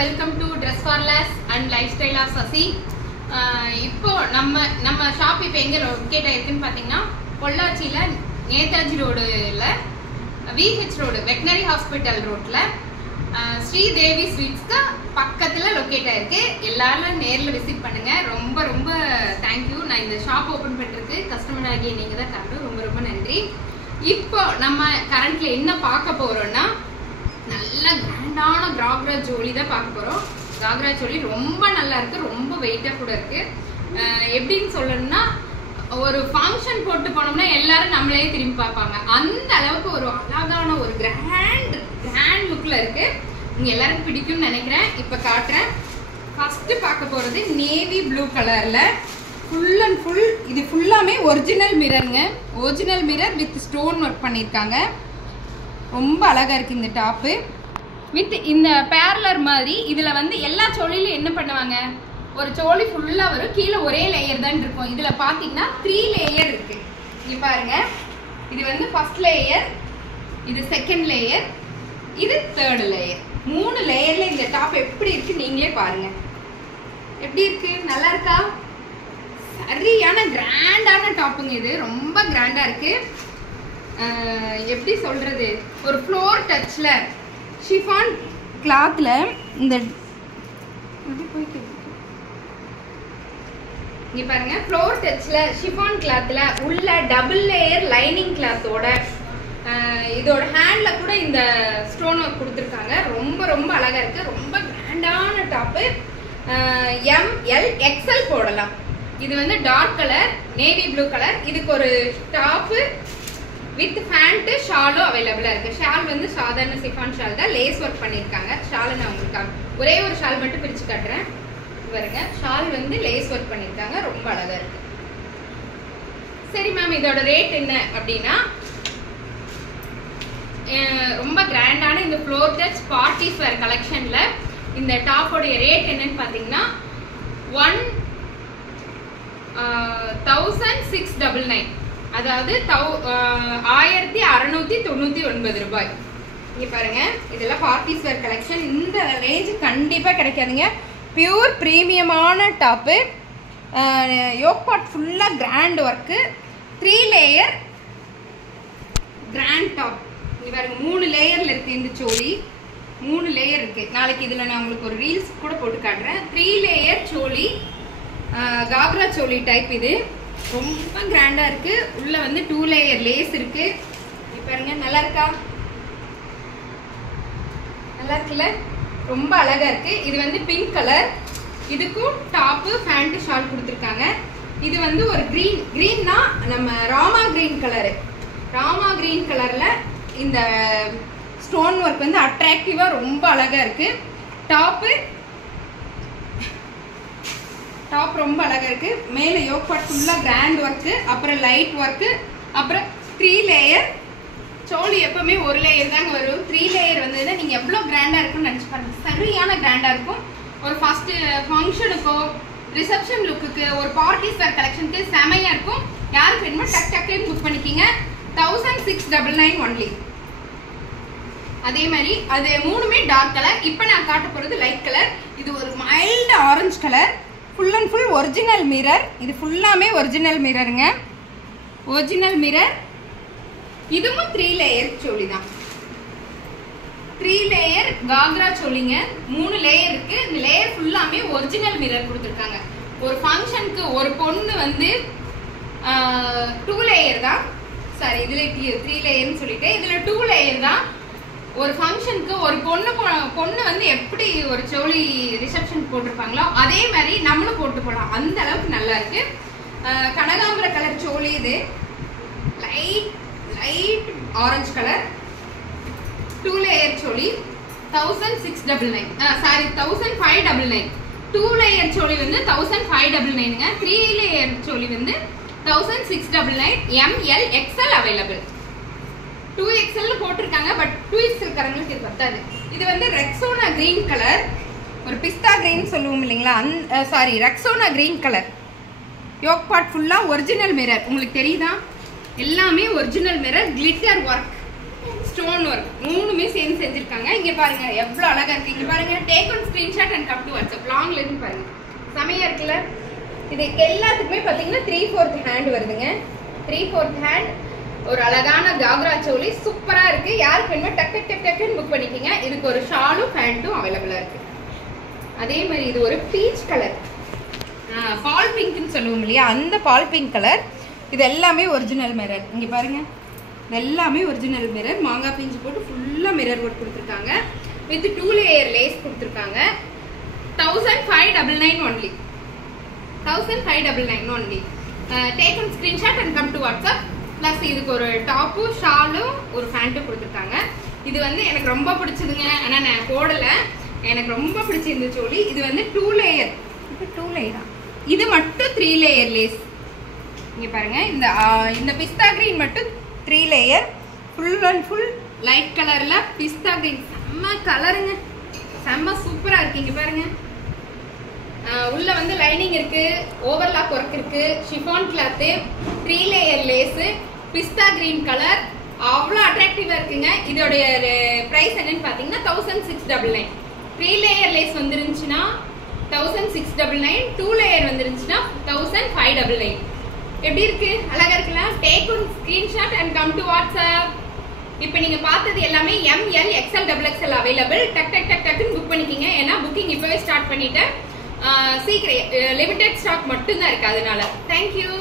Welcome to dress for less and life style of Sasi. இப்போ நம்ம shop இப்போ எங்கே லொக்கேட் ஆயிருக்குன்னு பார்த்தீங்கன்னா பொள்ளாச்சியில் நேதாஜி ரோடுல விஹெச் ரோடு வெட்னரி ஹாஸ்பிட்டல் ரோட்ல ஸ்ரீதேவி ஸ்வீட்ஸ்க்கு பக்கத்தில் லொக்கேட் ஆயிருக்கு. எல்லாரும் நேரில் விசிட் பண்ணுங்க. ரொம்ப ரொம்ப தேங்க்யூ. நான் இந்த ஷாப் ஓப்பன் பண்ணுறதுக்கு கஸ்டமர் ஆகிய நீங்கள் தான் காரணம். ரொம்ப ரொம்ப நன்றி. இப்போ நம்ம கரண்ட்ல என்ன பார்க்க போறோம்னா நல்ல கிராண்டான காக்ரா ஜோலி தான் பார்க்க போறோம். காக்ரா ஜோலி ரொம்ப நல்லா இருக்கு, ரொம்ப வெயிட்டா கூட இருக்கு. எப்படின்னு சொல்லணும்னா ஒரு ஃபங்க்ஷன் போட்டு போனோம்னா எல்லாரும் நம்மளே திரும்பி பார்ப்பாங்க. அந்த அளவுக்கு ஒரு அழகான ஒரு கிராண்ட் லுக்ல இருக்கு. நீங்க எல்லாருக்கும் பிடிக்கும்னு நினைக்கிறேன். இப்ப காட்டுறேன். ஃபர்ஸ்ட் பார்க்க போறது நேவி ப்ளூ கலர்ல ஃபுல் அண்ட் ஃபுல். இது ஃபுல்லாமே ஒரிஜினல் மிரருங்க. Original mirror with stone work பண்ணியிருக்காங்க. ரொம்ப அழகா இருக்கு இந்த டாப்பு வித் இந்த பேரலர் மாதிரி. இதுல வந்து எல்லா சோழிலும் என்ன பண்ணுவாங்க, ஒரு சோழி ஃபுல்லா வரும், கீழே ஒரே லேயர் தான் இருக்கும். இதுல பாத்தீங்கன்னா 3 லேயர் இருக்கு. இங்க பாருங்க, இது வந்து ஃபர்ஸ்ட் லேயர், இது செகண்ட் லேயர், இது தேர்ட் லேயர். 3 லேயர்ல இந்த டாப் எப்படி இருக்கு நீங்களே பாருங்க. எப்படி இருக்கு, நல்லா இருக்கா? சரியான கிராண்டான டாப்புங்க. இது ரொம்ப கிராண்டா இருக்கு. எப்படி சொல்றது, ஒரு ஃப்ளோர் டச்ல ஷிஃபான் கிளாத்ல இந்த இங்க பாருங்க, ஃப்ளோர் டச்ல ஷிஃபான் கிளாத்ல உள்ள டபுள் லேயர் லைனிங் கிளாத்தோட இதோட ஹேண்ட்ல கூட இந்த ஸ்டோன் ஒர்க் கொடுத்துருக்காங்க. ரொம்ப ரொம்ப அழகா இருக்கு. ரொம்ப கிராண்டான டாப்பு. ML XL போடலாம். இது வந்து dark colour navy blue colour. இதுக்கு ஒரு டாப் வித் பேண்ட் ஷாலும் அவைலபிளா இருக்கு. ஷால் வந்து சாதாரண சிஃபான் ஷால் தான், லேஸ் ஒர்க் பண்ணிருக்காங்க. ஷாலை நான் உங்களுக்கு ஒரே ஒரு ஷால் மட்டும் பிரிச்சு காட்டுறேன் பாருங்க. ஷால் வந்து லேஸ் ஒர்க் பண்ணிருக்காங்க. ரொம்ப அழகா இருக்கு. சரி மேம், இதோட ரேட் என்ன அப்படின்னா, ரொம்ப கிராண்டான இந்த ஃப்ளோர் டச் பார்ட்டிஸ் வேர் கலெக்ஷன்ல இந்த டாப்போடைய ரேட் என்னன்னு பாத்தீங்கன்னா 1699, அதாவது 1699 ரூபாய். இங்க பாருங்க, இதெல்லாம் பார்ட்டிஸ் வேர் கலெக்ஷன். இந்த ரேஞ்ச் கண்டிப்பா கிடைக்காதுங்க. பியூர் பிரீமியமான டாப்பு. யோக் பார்ட் ஃபுல்லா grand work. 3 layer grand top. இங்க பாருங்க, 3 லேயர்ல இருக்கு இந்த சோலி. 3 லேயர் இருக்கு. நாளைக்கு இதுல நான் உங்களுக்கு ஒரு ரீல்ஸ் கூட போட்டு காட்டுறேன். 3 லேயர் சோலி, காக்ரா சோலி டைப். இது ரொம்ப கிராண்டா இருக்கு. உள்ள வந்து 2 லேயர் லேஸ் இருக்கு. பாருங்க, நல்லா இருக்கா? நல்லா இருக்குல்ல? ரொம்ப அழகா இருக்கு. இது வந்து பிங்க் கலர். இதுக்கும் டாப் பேண்ட் ஷால் கொடுத்துருக்காங்க. இது வந்து ஒரு கிரீன்னா நம்ம Rama green colour. Rama green கலர்ல இந்த ஸ்டோன் ஒர்க் வந்து அட்ராக்டிவா ரொம்ப அழகா இருக்கு. டாப் ரொம்ப அழகா இருக்கு. மேல யோக் பார்ட் ஃபுல்லா கிராண்ட் ஒர்க், அப்புறம் லைட் ஒர்க், அப்புறம் 3 லேயர் சோலி. எப்பவுமே ஒரு லேயர் தாங்க வரும். 3 லேயர் வந்ததுன்னா நீங்க எவ்வளவு கிராண்டா இருக்கும்னு நினைச்சு பாருங்க. சரியான கிராண்டா இருக்கும். ஒரு ஃபர்ஸ்ட் ஃபங்க்ஷனுக்கோ ரிசப்ஷன் லுக்குக்கு ஒரு பார்ட்டிஸ் வேர் கலெக்ஷனுக்கு செமையா இருக்கும். யாருக்கு வேணுமோ டக் டக்குன்னு புக் பண்ணிக்கிங்க. 1699 ஒன்லி. அதே மாதிரி அது 3மே டார்க் கலர். இப்போ நான் காட்ட போறது லைட் கலர். இது ஒரு mild orange colour. Full and full original mirror. இது ஃபுல்லாமே ஒரிஜினல் மிரருங்க. Original mirror. இதுவும் 3 லேயர் சோலி தான். 3 லேயர் காக்ரா சோலிங்க. 3 லேயர் இருக்கு. இந்த லேயர் ஃபுல்லாமே ஒரிஜினல் மிரர் கொடுத்துருக்காங்க. ஒரு ஃபங்க்ஷனுக்கு ஒரு பொண்ணு வந்து 2 லேயர் தான். சாரி, இதுல 3 லேயர்னு சொல்லிட்டு இதுல 2 லேயர் தான். ஒரு ஃபங்க்ஷனுக்கு ஒரு பொண்ணு வந்து எப்படி ஒரு சோலி ரிசப்ஷன் போட்டிருப்பாங்களோ அதே மாதிரி நம்மளும் போட்டு போகலாம். அந்த அளவுக்கு நல்லா இருக்கு. கனகாம்பர கலர் சோலி. இது லைட் ஆரஞ்சு கலர் 2 லேயர் சோலி. 1699, சாரி 1599. 2 லேயர் சோலி வந்து 1599ங்க. 3 லேயர் சோலி வந்து 1699. ML XL available. 2XL போட்டிருக்காங்க. பட் 2XL காரங்களுக்கு இது பத்தாது. இது வந்து ரெக்ஸோனா கிரீன் கலர், ஒரு பிஸ்தா கிரீன் சொல்லுவோம் இல்லைங்களா, sorry Rexona green colour. Yoke part ஃபுல்லா ஒரிஜினல் மிரர். உங்களுக்கு தெரியுதா? எல்லாமே original mirror. Glitter work, stone work 3மே சேர்ந்து செஞ்சிருக்காங்க. இங்க இங்க பாருங்க எவ்வளவு அழகா இருக்கு. இங்க பாருங்க take one screenshot and come to WhatsApp. லாங்ல இருந்து பாருங்க செமையா இருக்குல்ல. இது எல்லாத்துக்குமே பாத்தீங்கன்னா 3/4 ஹேண்ட் வருதுங்க. 3/4 ஹேண்ட் ஒரு அழகான காக்ரா சோலி சூப்பரா இருக்கு. யாருக்கு வேணுமோ டக் டக் டக் டக்குன்னு புக் பண்ணிக்கங்க. இதுக்கு ஒரு ஷாலும் பேண்ட்டும் அவைலபிளா இருக்கு. அதே மாதிரி இது ஒரு பீச் கலர், பால் பிங்க்னு சொல்லுவோம் இல்லையா, அந்த பால் பிங்க் கலர். இது எல்லாமே ஒரிஜினல் மிரர். இங்க பாருங்க இது எல்லாமே ஒரிஜினல் மிரர். மாங்காய் பிஞ்சு போட்டு ஃபுல்லா மிரர் ஒர்க் கொடுத்துருக்காங்க. வித் 2 லேயர் லேஸ் கொடுத்துருக்காங்க. 1599 only. 1599 only. Take one screenshot and come to WhatsApp. Plus இதுக்கு ஒரு டாப்பு ஷாலும் ஒரு பேண்ட்டும் கொடுத்துருக்காங்க. இது வந்து எனக்கு ரொம்ப பிடிச்சதுங்க. ஆனால் நான் போடல, எனக்கு ரொம்ப பிடிச்சிருந்த சோலி. இது வந்து 2 லேயர். இது 2 லேயரா? இது மட்டும் 3 லேயர் லேஸ். இங்க பாருங்க இந்த பிஸ்தா கிரீன் மட்டும் 3 layer. Full and full light கலர்ல பிஸ்தா கிரீன். செம்ம கலருங்க, செம்ம சூப்பரா இருக்கு. இங்க பாருங்க உள்ள வந்து லைனிங் இருக்கு, ஓவர்லாக் ஒர்க் இருக்கு, ஷிஃபான் கிளாத், 3 லேயர் லேஸ், பிஸ்தா கிரீன் கலர். அவ்வளோ அட்ராக்டிவா இருக்குங்க. இதோடைய பிரைஸ் என்னன்னு பாத்தீங்கன்னா 1699. 3 லேயர் லேஸ் வந்துருந்துச்சுன்னா 1699, 2 லேயர் வந்துருந்துச்சுன்னா 1599. எப்படி இருக்கு? அழகா இருக்குல்ல? Take one screenshot and come to WhatsApp. இப்போ நீங்க பார்த்தது எல்லாமே ML XL XXL அவைலபிள். டக் டக் டக் டக்குன்னு புக் பண்ணிக்கிங்க. ஏன்னா புக்கிங் இப்பவே ஸ்டார்ட் பண்ணிட்டேன். சீக்கிரம் லிமிடெட் ஸ்டாக் மட்டும் தான் இருக்கு. அதனால தேங்க்யூ.